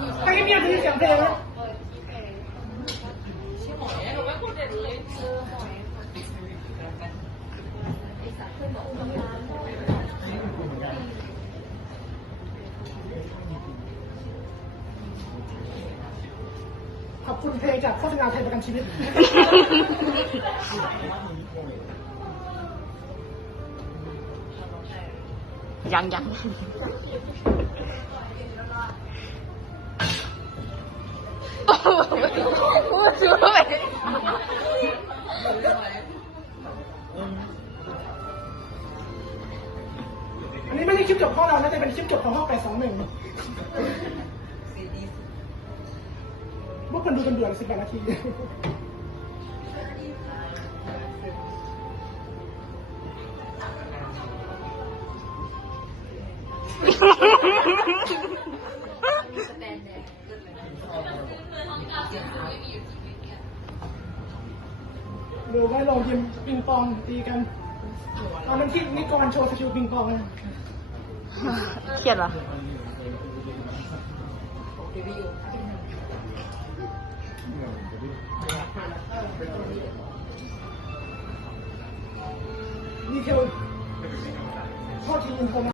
ยงเพลงนะชื่อหมอยหนูไม่พูดเด็ดเลยขอบคุณเพลงจากโฆษณาไทยประกันชีวิต ยังยัง พูดช่วยอันนี้ไม่ใช่คลิปจบของเรานะแต่เป็นคลิปจบของห้องแปดสองหนึ่งพวกคนดูกันด่วนสิบแปดนาที ดูไว้ลงยิมปิงปองตีกันตอนนั้นที่นิกรโชว์สกิลปิงปองนะเครียดเหรอดีเทลโทษทีอินโฟมา